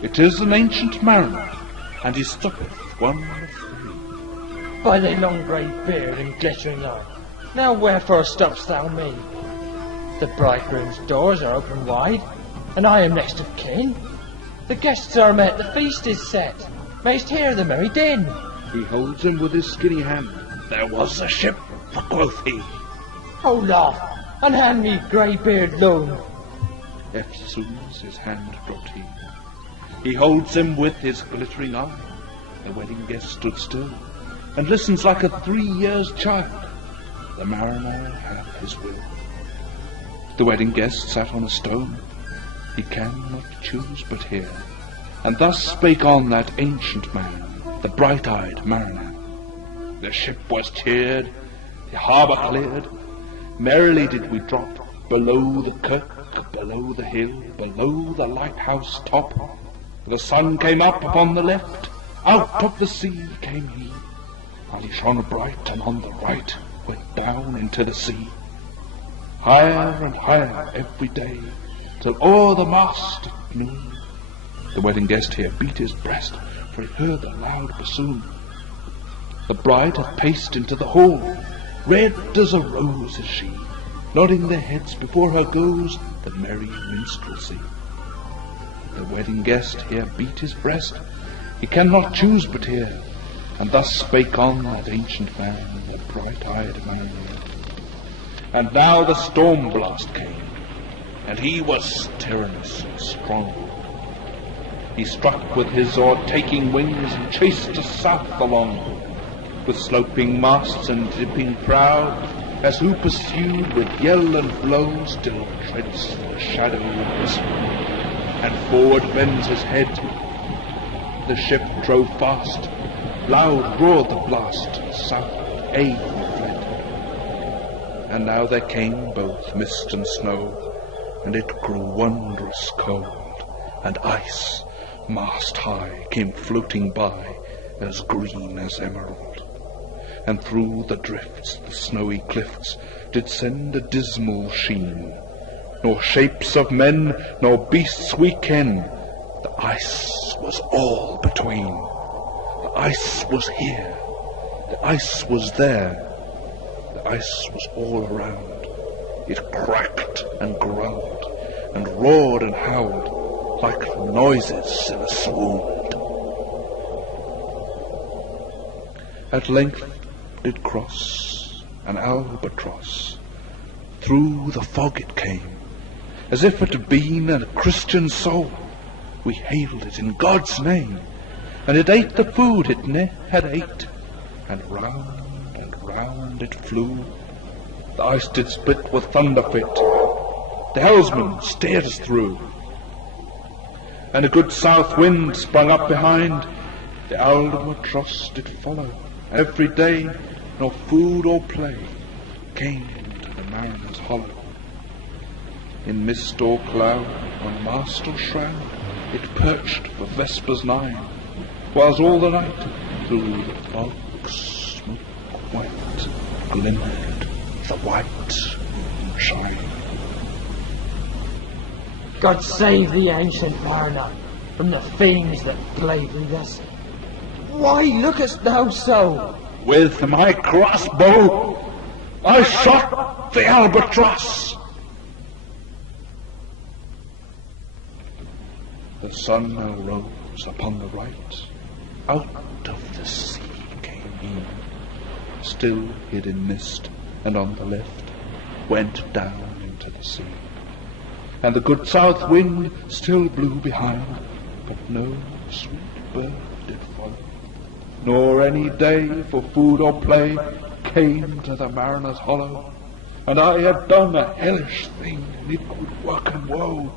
It is an ancient mariner, and he stoppeth one of three. By thy long grey beard and glittering eye, now wherefore stopp'st thou me? The bridegroom's doors are open wide, and I am next of kin. The guests are met, the feast is set. Mayst hear the merry din. He holds him with his skinny hand. There was a ship, quoth he. Hold off, and hand me grey beard loan. Eftsoons his hand dropped he. He holds him with his glittering eye. The wedding guest stood still, and listens like a 3 years child. The mariner hath his will. The wedding guest sat on a stone. He cannot choose but hear. And thus spake on that ancient man, the bright-eyed mariner. The ship was cheered, the harbour cleared. Merrily did we drop below the kirk, below the hill, below the lighthouse top. The sun came up upon the left, out of the sea came he, and he shone bright, and on the right went down into the sea. Higher and higher every day, till o'er the mast at noon. The wedding guest here beat his breast, for he heard the loud bassoon. The bride hath paced into the hall, red as a rose is she. Nodding their heads before her goes the merry minstrelsy. The wedding guest here beat his breast, he cannot choose but hear. And thus spake on that ancient man, the bright-eyed man. And now the storm blast came, and he was tyrannous and strong. He struck with his o'ertaking wings and chased us south along, with sloping masts and dipping prow, as who pursued with yell and blow still treads the shadow of the sea, and forward bends his head. The ship drove fast, loud roared the blast, south Avon fled. And now there came both mist and snow, and it grew wondrous cold, and ice, mast high, came floating by, as green as emerald. And through the drifts the snowy cliffs did send a dismal sheen, nor shapes of men nor beasts we ken. The ice was all between. The ice was here, the ice was there, the ice was all around. It cracked and growled, and roared and howled, like noises in a swoon. At length did cross an albatross. Through the fog it came, as if it had been a Christian soul. We hailed it in God's name, and it ate the food it ne had ate, and round it flew. The ice did split with thunder fit, the helmsman steered us through, and a good south wind sprung up behind. The albatross did follow, every day, nor food or play came to the mariner's hollow. In mist or cloud, on mast or shroud, it perched for vespers 9, whilst all the night through the fog smoke went, glimmered the white moonshine. God save the ancient mariner from the fiends that plague with us. Why lookest thou so? With my crossbow I shot the albatross. The sun now rose upon the right, out of the sea came he, still hid in mist, and on the left went down into the sea. And the good south wind still blew behind, but no sweet bird did follow, nor any day for food or play came to the mariner's hollow. And I had done a hellish thing, and it could work and woe.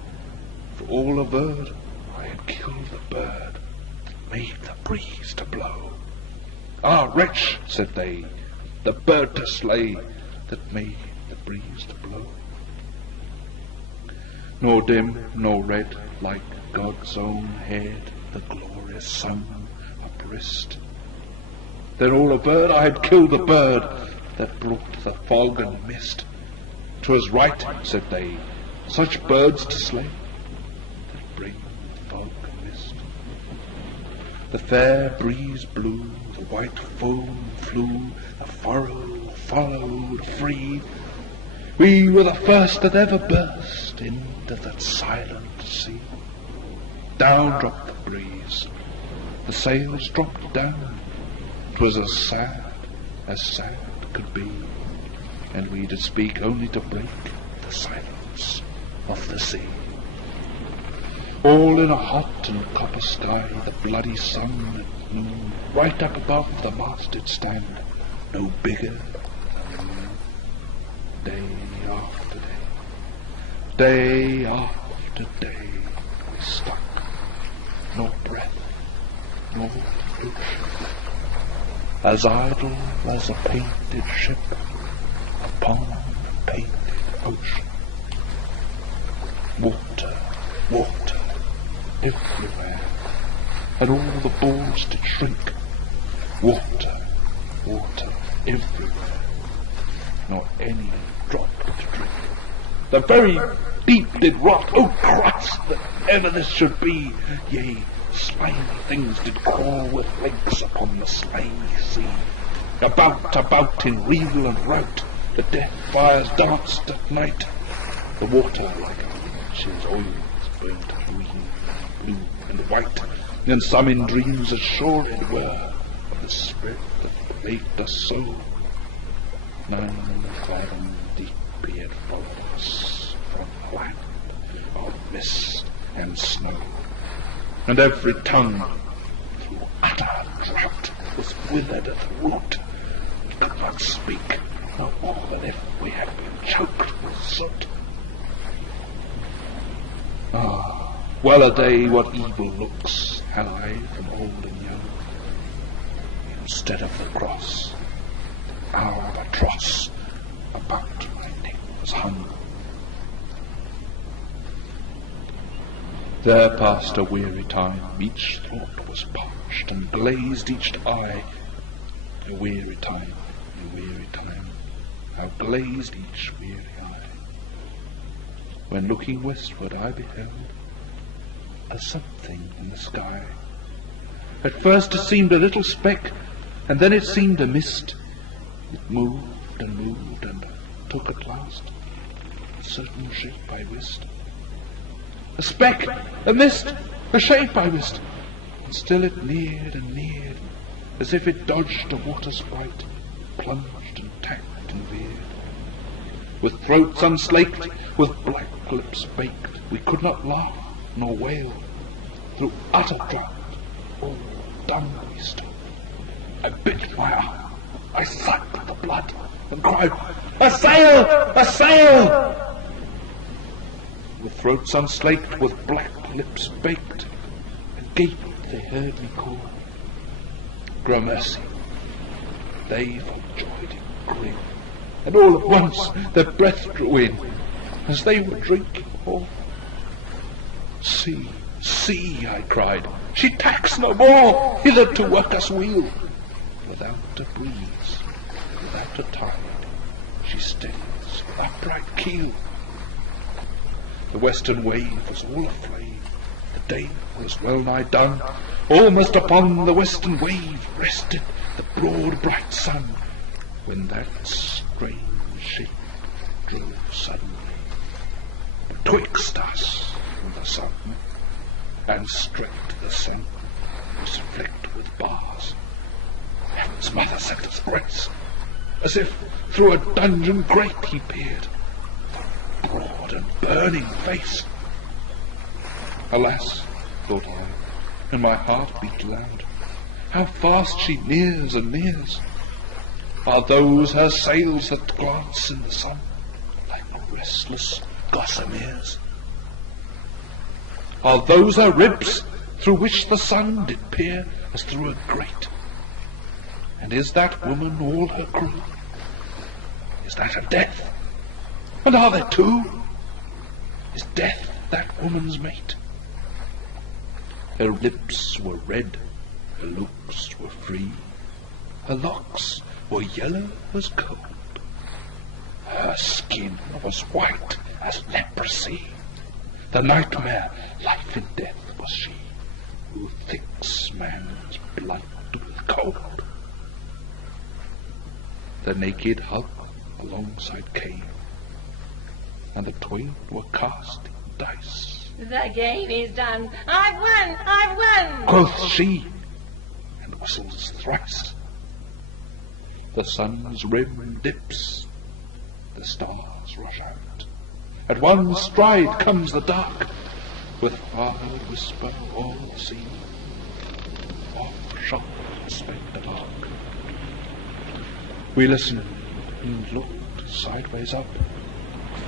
For all averred, I had killed the bird that made the breeze to blow. Ah, wretch, said they, the bird to slay that made the breeze to blow. Nor dim nor red, like God's own head, the glorious sun uprised. Then all averred I had killed the bird that brought the fog and mist. 'Twas right, said they, such birds to slay that bring the fog and mist. The fair breeze blew, the white foam flew, the furrow followed free. We were the first that ever burst into that silent sea. Down dropped the breeze, the sails dropped down. 'Twas as sad could be, and we did speak only to break the silence of the sea. All in a hot and copper sky, the bloody sun at noon, right up above the mast did stand, no bigger than the moon. Day after day we stuck, nor breath, nor ocean, as idle as a painted ship upon a painted ocean. Water, water, everywhere, and all the balls did shrink. Water, water, everywhere, nor any drop to drink. The very deep did rot, O Christ, that ever this should be. Yea, slimy things did crawl with legs upon the slimy sea. About in reel and rout, the death fires danced at night. The water like witches' oils burnt green, blue, and white, and some in dreams as sure it were of the spirit that plagued us so. 9 fathom deep he had followed us from the land of mist and snow, and every tongue through utter drought was withered at the root. We could not speak, no more than if we had been choked with soot. Ah, well a day, what evil looks had I from old and young. Instead of the cross, our albatross about my neck was hung. There passed a weary time, each thought was parched and glazed each eye. A weary time, how glazed each weary eye. When looking westward I beheld a something in the sky. At first it seemed a little speck, and then it seemed a mist. It moved and took at last a certain shape I wist. A speck, a mist, a shape I wist, and still it neared and neared, as if it dodged a water sprite, plunged and tacked and veered. With throats unslaked, with black lips baked, we could not laugh nor wail. Through utter drought, all dumb we stood. I bit my arm, I sucked the blood, and cried, "A sail! A sail!" With throats unslaked, with black lips baked, agape they heard me call. Gramercy, they for joy did grin, and all at once their breath drew in, as they were drinking all. See, see, I cried, she tacks no more, hither to work us weal. Without a breeze, without a tide, she steadies with upright keel. The western wave was all aflame, the day was well nigh done. Almost upon the western wave rested the broad bright sun, when that strange ship drove suddenly betwixt us and the sun, and stripped the scent was flecked with bars. Heaven's mother sent us grace, as if through a dungeon grate he peered, the broad and burning face. Alas, thought I, and my heart beat loud, how fast she nears and nears. Are those her sails that glance in the sun like restless gossameres? Are those her ribs through which the sun did peer as through a grate? And is that woman all her crew? Is that a death? And are there two? Is death that woman's mate? Her lips were red, her looks were free, her locks were yellow as cold, her skin was white as leprosy. The nightmare, life in death was she, who thicks man's blood with cold. The naked hulk alongside came, and the twain were casting dice. The game is done. I've won! I've won! Quoth she, and whistles thrice. The sun's rim dips, the stars rush out. At one stride comes the dark, with far whisper o'er the sea. Off shot sped the lark. We listened and looked sideways up.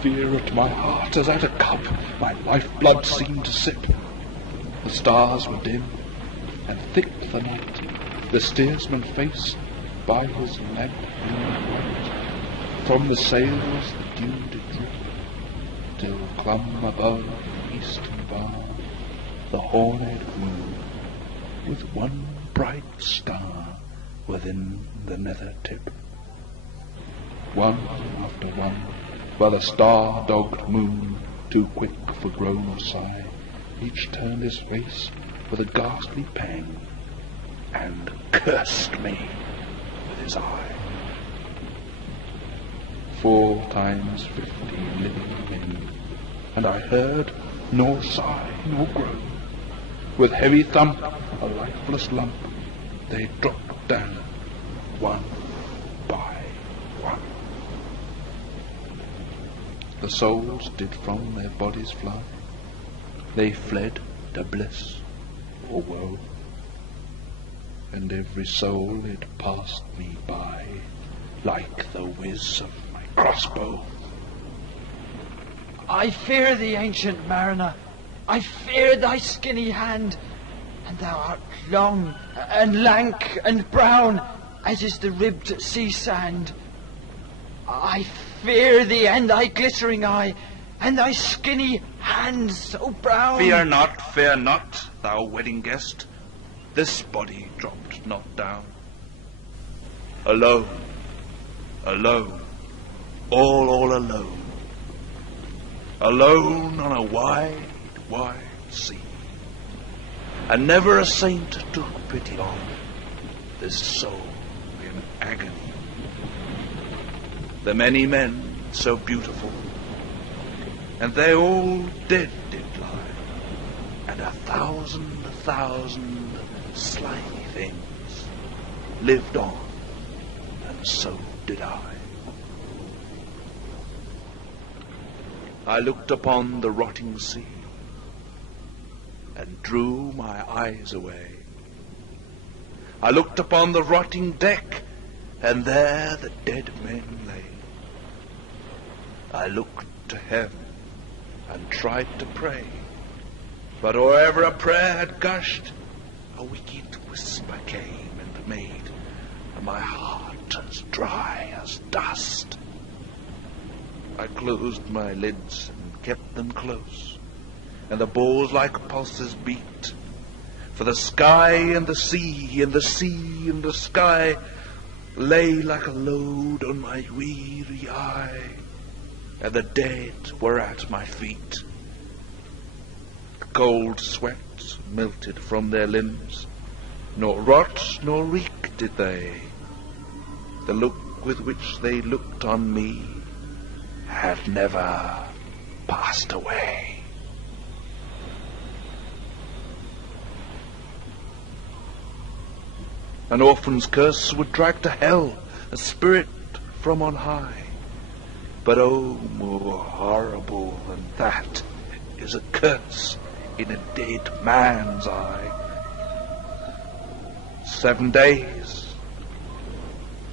Fear at my heart as at a cup my lifeblood seemed to sip. The stars were dim, and thick the night. The steersman face by his lamp gleamed white. From the sails the dew did drip, till clomb above the eastern bar the horned moon, with one bright star within the nether tip. One after one, while the star-dogged moon, too quick for groan or sigh, each turned his face with a ghastly pang, and cursed me with his eye. 4 times 50 living men, and I heard nor sigh nor groan. With heavy thump, a lifeless lump, they dropped down, one by one. The souls did from their bodies fly, they fled to bliss or woe, and every soul it passed me by, like the whiz of my crossbow. I fear thee, ancient mariner, I fear thy skinny hand, and thou art long and lank and brown, as is the ribbed sea sand. I fear thee, and thy glittering eye, and thy skinny hand so brown. Fear not, thou wedding guest, this body dropped not down. Alone, alone, all alone. Alone on a wide, wide sea. And never a saint took pity on this soul in agony. The many men so beautiful, and they all dead did lie, and 1,000 slimy things lived on, and so did I. I looked upon the rotting sea, and drew my eyes away. I looked upon the rotting deck, and there the dead men lay. I looked to heaven, and tried to pray, but wherever a prayer had gushed, a wicked whisper came and made my heart as dry as dust. I closed my lids and kept them close, and the balls like pulses beat, for the sky and the sea and the sea and the sky lay like a load on my weary eye, and the dead were at my feet. The cold sweat melted from their limbs, nor rot nor reek did they. The look with which they looked on me had never passed away. An orphan's curse would drag to hell a spirit from on high. But oh, more horrible than that is a curse in a dead man's eye. 7 days,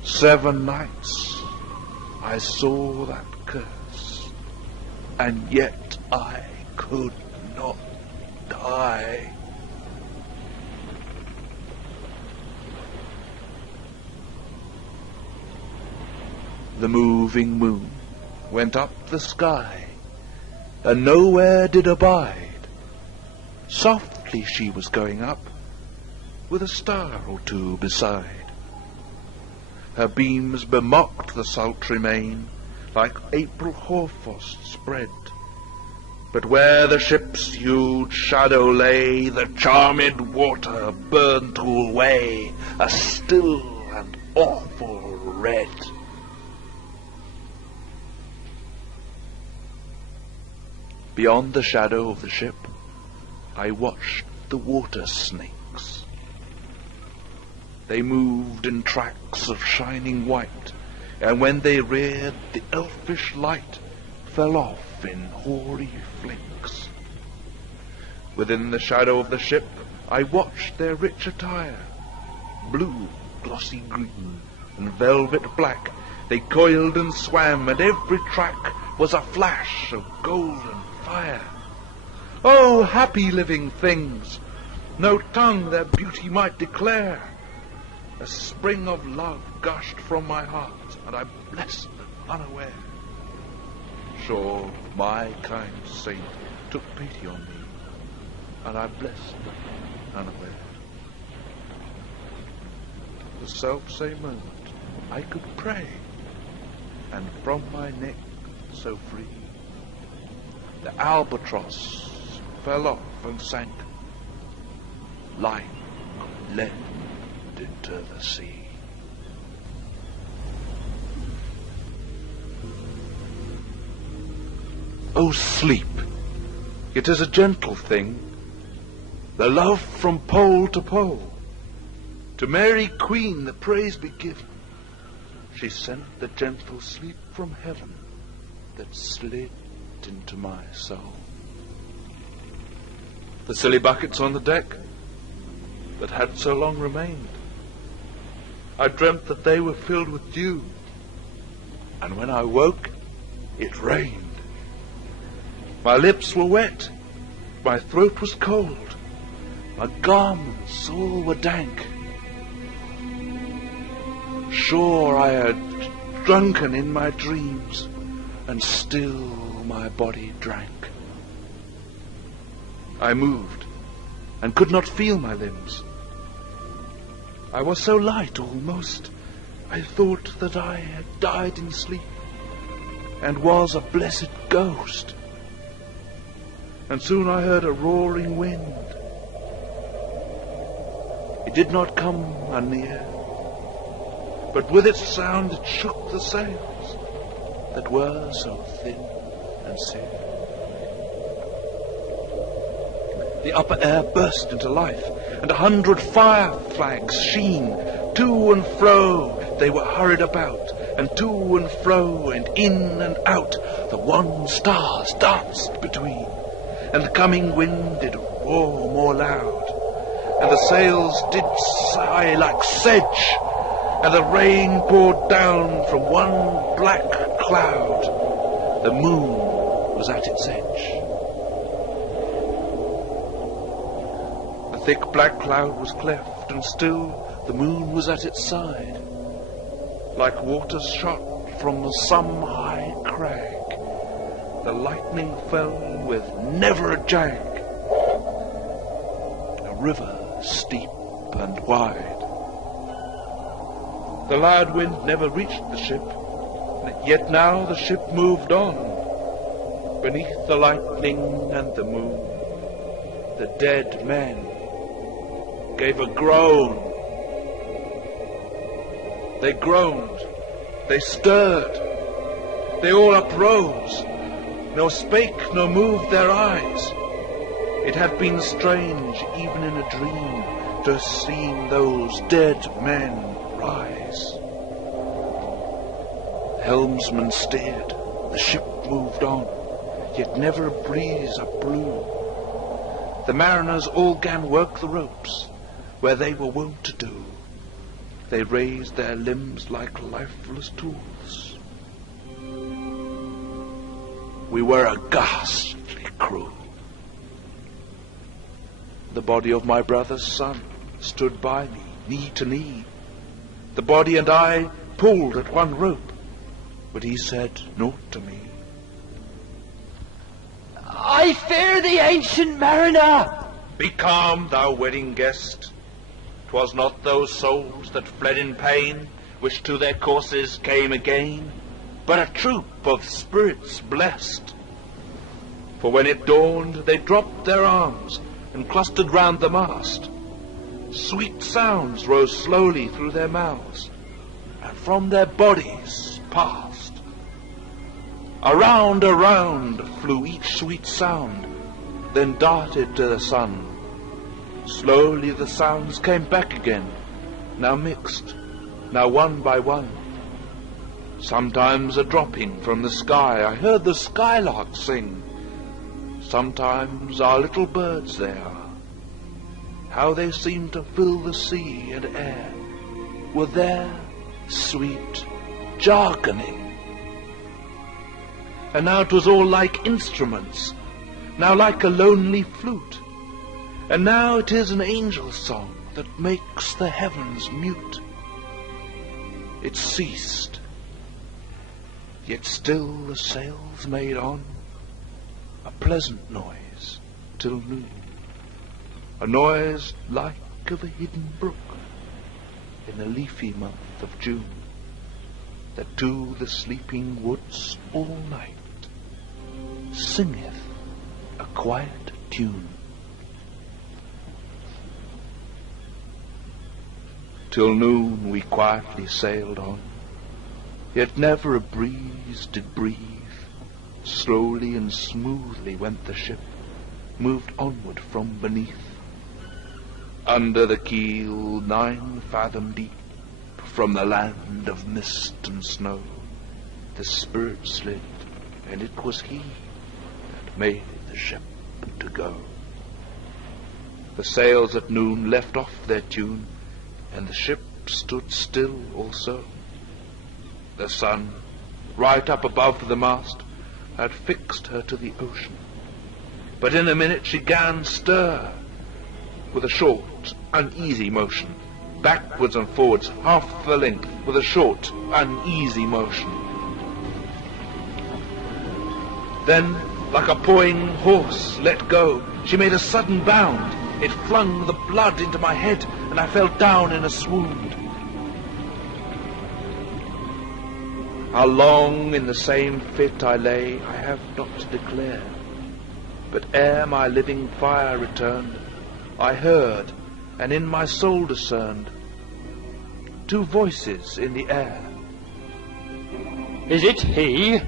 7 nights, I saw that curse, and yet I could not die. The moving moon went up the sky, and nowhere did abide. Softly she was going up, with a star or two beside. Her beams bemocked the sultry main, like April hoarfrost spread, But where the ship's huge shadow lay, the charmed water burnt alway, a still and awful red. Beyond the shadow of the ship, I watched the water snakes. They moved in tracks of shining white, and when they reared, the elfish light fell off in hoary flinks. Within the shadow of the ship, I watched their rich attire. Blue, glossy green, and velvet black, they coiled and swam, and every track was a flash of golden fire. Oh, happy living things! No tongue their beauty might declare. A spring of love gushed from my heart, and I blessed them unaware. Sure, my kind saint took pity on me, and I blessed them unaware. The self-same moment I could pray, and from my neck so free, the albatross fell off and sank, like lead into the sea. Oh, sleep, it is a gentle thing, the love from pole to pole. To Mary Queen the praise be given. She sent the gentle sleep from heaven that slid into my soul. The silly buckets on the deck that had so long remained, I dreamt that they were filled with dew, and when I woke, it rained. My lips were wet, my throat was cold, my garments all were dank. Sure I had drunken in my dreams, and still my body drank. I moved, and could not feel my limbs. I was so light almost, I thought that I had died in sleep, and was a blessed ghost. And soon I heard a roaring wind. It did not come anear, but with its sound it shook the sails that were so thin and sere. The upper air burst into life, and 100 fire flags sheen. To and fro they were hurried about, and to and fro and in and out the wan stars danced between. And the coming wind did roar more loud, and the sails did sigh like sedge, and the rain poured down from one black cloud. The moon was at its edge. The thick black cloud was cleft, and still the moon was at its side, like water shot from some high crag. The lightning fell with never a jag, a river steep and wide. The loud wind never reached the ship, yet now the ship moved on. Beneath the lightning and the moon, the dead men gave a groan. They groaned, they stirred, they all uprose, nor spake nor moved their eyes. It had been strange, even in a dream, to have seen those dead men rise. The helmsman steered, the ship moved on, yet never a breeze blew. The mariners all gan work the ropes, where they were wont to do. They raised their limbs like lifeless tools. We were a ghastly crew. The body of my brother's son stood by me, knee to knee. The body and I pulled at one rope, but he said naught to me. I fear the ancient mariner! Be calm, thou wedding guest. 'Twas not those souls that fled in pain, which to their courses came again, but a troop of spirits blessed. For when it dawned, they dropped their arms and clustered round the mast. Sweet sounds rose slowly through their mouths, and from their bodies passed. Around, around flew each sweet sound, then darted to the sun. Slowly the sounds came back again, now mixed, now one by one. Sometimes a dropping from the sky, I heard the skylark sing. Sometimes our little birds they are, how they seem to fill the sea and air with their sweet jargoning. And now 'twas all like instruments, now like a lonely flute, and now it is an angel's song that makes the heavens mute. It ceased, yet still the sails made on a pleasant noise till noon, a noise like of a hidden brook in the leafy month of June, that to the sleeping woods all night singeth a quiet tune. Till noon we quietly sailed on, yet never a breeze did breathe. Slowly and smoothly went the ship, moved onward from beneath. Under the keel 9 fathom deep, from the land of mist and snow, the spirit slid, and it was he that made the ship to go. The sails at noon left off their tune, and the ship stood still also. The sun, right up above the mast, had fixed her to the ocean. But in a minute she 'gan stir, with a short, uneasy motion, backwards and forwards, half the length, with a short, uneasy motion. Then, like a pawing horse let go, she made a sudden bound. It flung the blood into my head, and I fell down in a swoon. How long in the same fit I lay, I have not to declare. But ere my living fire returned, I heard, and in my soul discerned, 2 voices in the air. Is it he?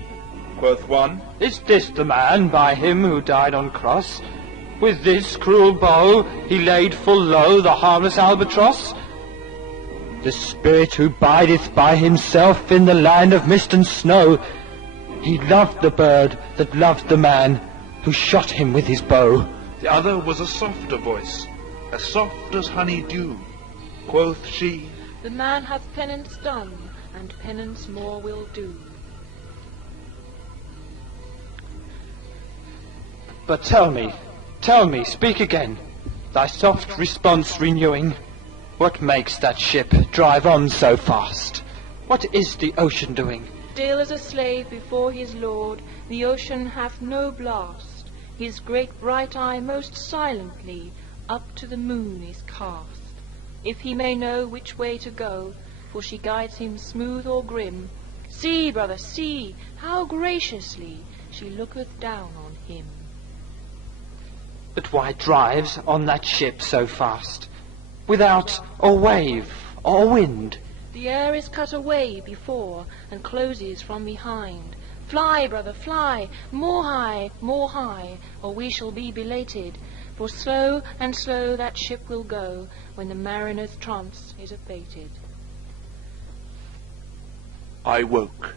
Quoth one. Is this the man by him who died on cross? With this cruel bow he laid full low the harmless albatross? The spirit who bideth by himself in the land of mist and snow, he loved the bird that loved the man who shot him with his bow. The other was a softer voice, as soft as honey dew. Quoth she, The man hath penance done, and penance more will do. But tell me, speak again, thy soft response renewing. What makes that ship drive on so fast? What is the ocean doing? Still as a slave before his lord, the ocean hath no blast. His great bright eye most silently up to the moon is cast, if he may know which way to go, for she guides him smooth or grim. See, brother, see, how graciously she looketh down on him. But why drives on that ship so fast, without or wave or wind? The air is cut away before, and closes from behind. Fly, brother, fly, more high, or we shall be belated. For slow and slow that ship will go, when the mariner's trance is abated. I woke,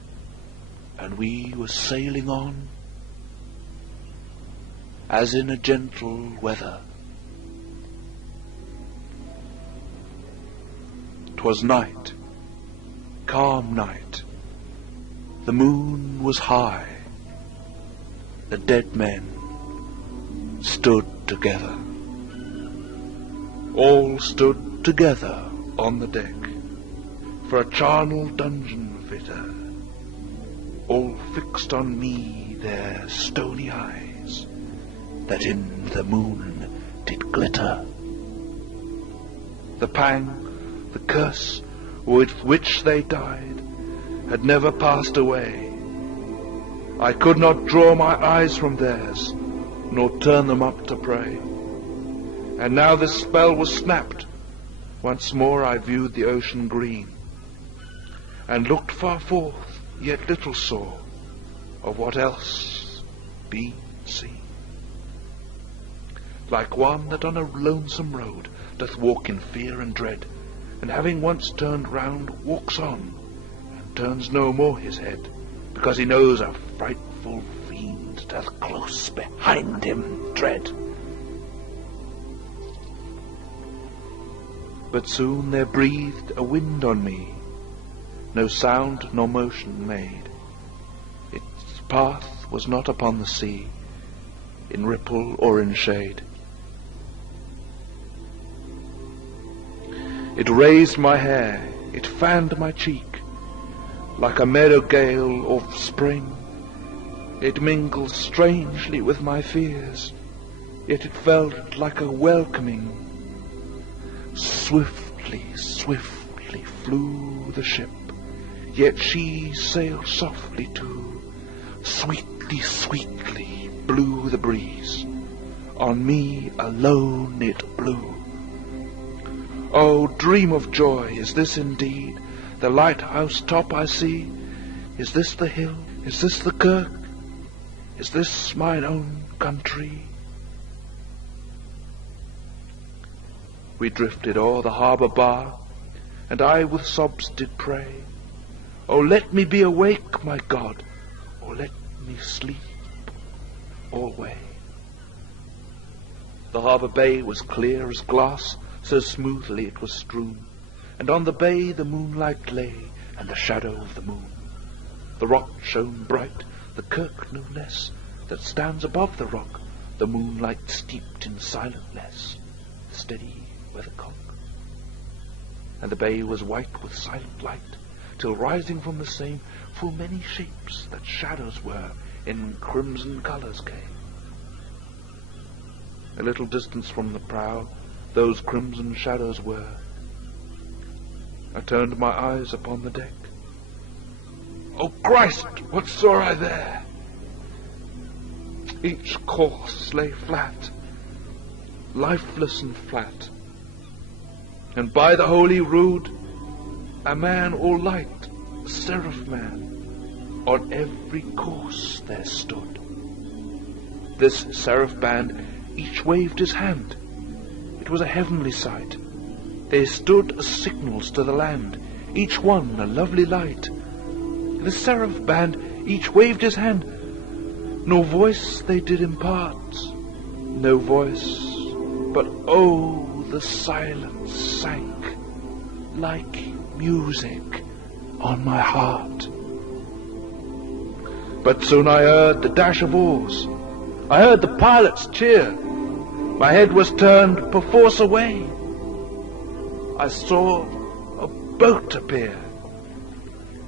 and we were sailing on, as in a gentle weather. 'Twas night, calm night. The moon was high. The dead men stood together. All stood together on the deck, for a charnel dungeon fitter. All fixed on me their stony eyes, that in the moon did glitter. The pang, the curse with which they died, had never passed away. I could not draw my eyes from theirs, nor turn them up to pray. And now this spell was snapped. Once more I viewed the ocean green, and looked far forth, yet little saw of what else be seen. Like one that on a lonesome road doth walk in fear and dread, and having once turned round, walks on, and turns no more his head, because he knows a frightful fiend doth close behind him tread. But soon there breathed a wind on me, no sound nor motion made. Its path was not upon the sea, in ripple or in shade. It raised my hair, it fanned my cheek, like a meadow gale of spring. It mingled strangely with my fears, yet it felt like a welcoming. Swiftly, swiftly flew the ship, yet she sailed softly too. Sweetly, sweetly blew the breeze, on me alone it blew. Oh, dream of joy, is this indeed the lighthouse top I see? Is this the hill? Is this the kirk? Is this mine own country? We drifted o'er the harbour bar, and I with sobs did pray, Oh, let me be awake, my God, or let me sleep alway. The harbour bay was clear as glass, so smoothly it was strewn, and on the bay the moonlight lay, and the shadow of the moon. The rock shone bright, the kirk no less, that stands above the rock, the moonlight steeped in silentness, steady weathercock. And the bay was white with silent light, till rising from the same full many shapes that shadows were in crimson colours came. A little distance from the prow those crimson shadows were. I turned my eyes upon the deck. Oh Christ, what saw I there? Each corse lay flat, lifeless and flat, and by the holy rood a man all light, a seraph man, on every corse there stood. This seraph band each waved his hand. It was a heavenly sight. They stood as signals to the land, each one a lovely light. The seraph band each waved his hand, nor voice they did impart, no voice, but oh, the silence sank like music on my heart. But soon I heard the dash of oars, I heard the pilots cheer, my head was turned perforce away. I saw a boat appear,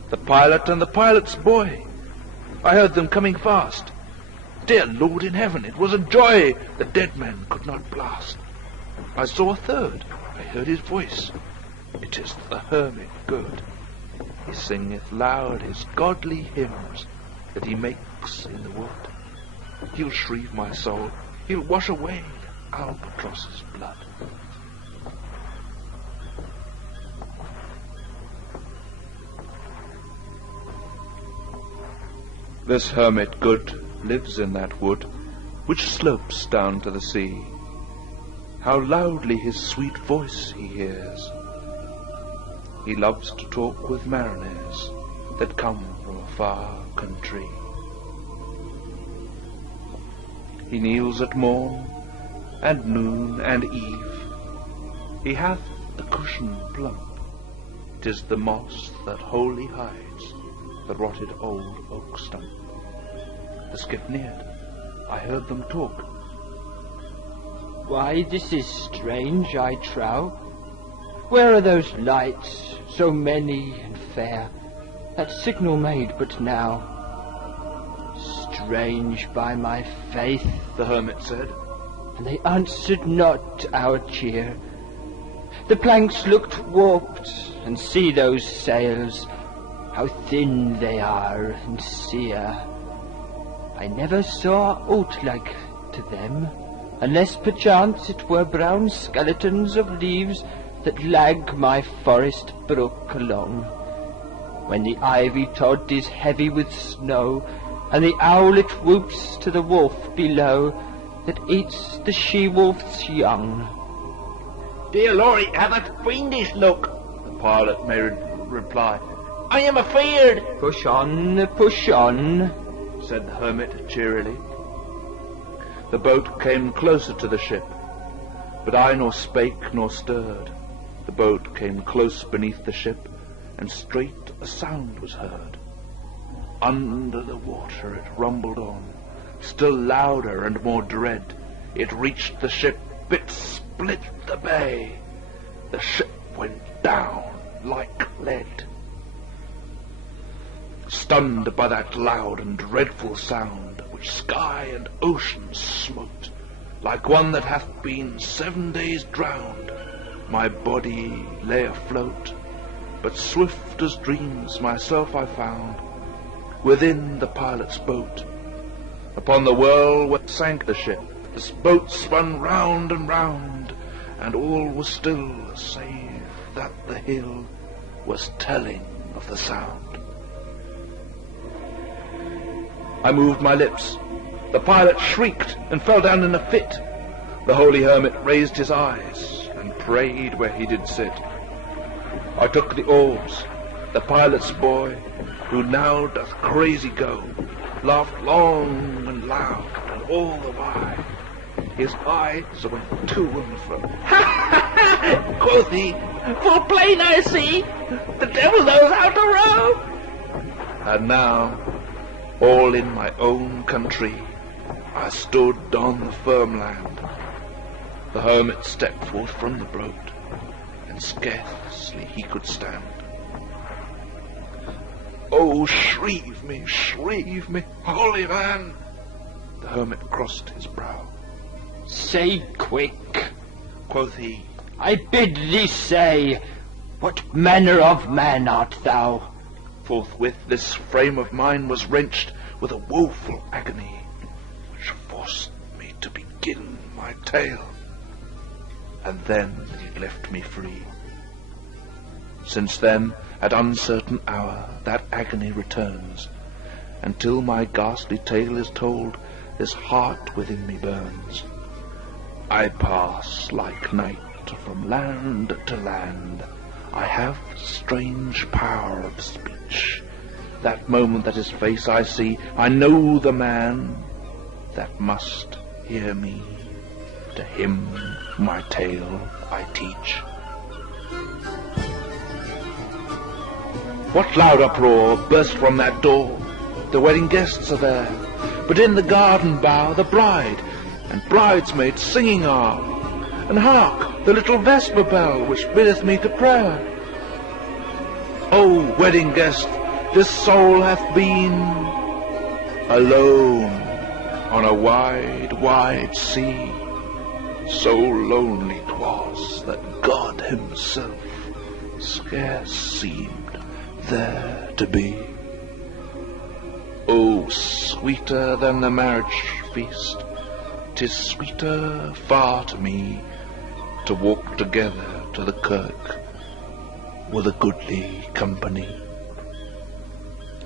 the pilot and the pilot's boy. I heard them coming fast. Dear Lord in heaven, it was a joy the dead man could not blast. I saw a third, I heard his voice. It is the hermit good. He singeth loud his godly hymns that he makes in the wood. He'll shrieve my soul, he'll wash away albatross's blood. This hermit good lives in that wood which slopes down to the sea. How loudly his sweet voice he hears. He loves to talk with mariners that come from a far country. He kneels at morn and noon and eve. He hath a cushion plump. 'Tis the moss that wholly hides the rotted old oak stump. The skiff neared. I heard them talk. Why, this is strange, I trow. Where are those lights, so many and fair, that signal made but now? Strange, by my faith, The hermit said, and they answered not our cheer. The planks looked warped, and see those sails, how thin they are and sere. I never saw aught like to them, unless perchance it were brown skeletons of leaves that lag my forest brook along. When the ivy tod is heavy with snow, and the owlet whoops to the wolf below that eats the she-wolf's young. Dear Lord, it hath a fiendish look, the pilot made reply. I am afeard. Push on, said the hermit cheerily. The boat came closer to the ship, but I nor spake nor stirred. The boat came close beneath the ship, and straight a sound was heard. Under the water it rumbled on, still louder and more dread. It reached the ship, it split the bay. The ship went down like lead. Stunned by that loud and dreadful sound, which sky and ocean smote, like one that hath been 7 days drowned, my body lay afloat. But swift as dreams myself I found within the pilot's boat. Upon the whirl sank the ship, this boat spun round and round, and all was still save that the hill was telling of the sound. I moved my lips. The pilot shrieked and fell down in a fit. The holy hermit raised his eyes and prayed where he did sit. I took the oars. The pilot's boy, who now doth crazy go, laughed long and loud, and all the while his eyes went to and fro. Ha ha ha! Quoth he, full plain I see, the devil knows how to row. And now, all in my own country, I stood on the firm land. The hermit stepped forth from the boat, and scarcely he could stand. Oh, shrieve me, holy man! The hermit crossed his brow. Say quick, quoth he, I bid thee say, what manner of man art thou? Forthwith this frame of mine was wrenched with a woeful agony, which forced me to begin my tale, and then it left me free. Since then, at uncertain hour, that agony returns, until my ghastly tale is told, this heart within me burns. I pass like night from land to land. I have strange power of speech. That moment that his face I see, I know the man that must hear me. To him my tale I teach. What loud uproar burst from that door! The wedding guests are there, but in the garden bower the bride and bridesmaids singing are. And hark, the little vesper bell which biddeth me to prayer. O wedding guest, this soul hath been alone on a wide, wide sea. So lonely 'twas that God himself scarce seemed there to be. Oh, sweeter than the marriage feast, 'tis sweeter far to me to walk together to the kirk with a goodly company.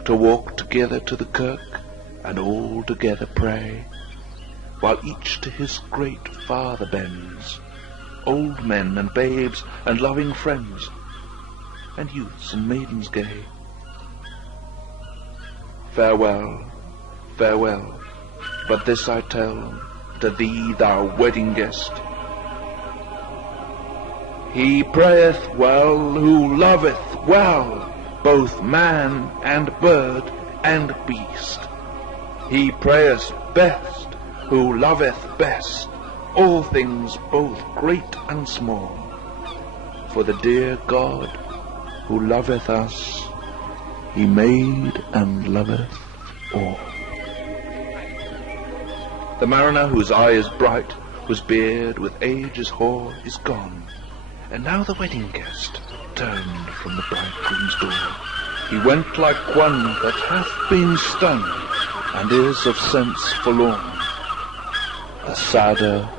To walk together to the kirk and all together pray, while each to his great Father bends, old men and babes and loving friends, and youths and maidens gay. Farewell, farewell, but this I tell to thee, thou wedding guest. He prayeth well who loveth well both man and bird and beast. He prayeth best who loveth best all things both great and small. For the dear God who loveth us, he made and loveth all. The mariner whose eye is bright, whose beard with age is hoar, is gone. And now the wedding guest turned from the bridegroom's door. He went like one that hath been stunned, and is of sense forlorn. a sadder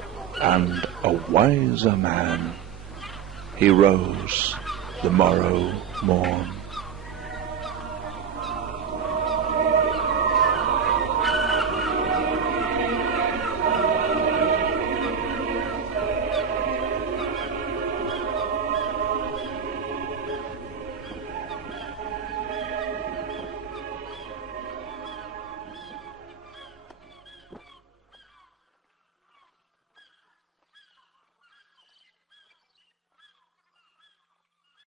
and a wiser man. He rose the morrow morn.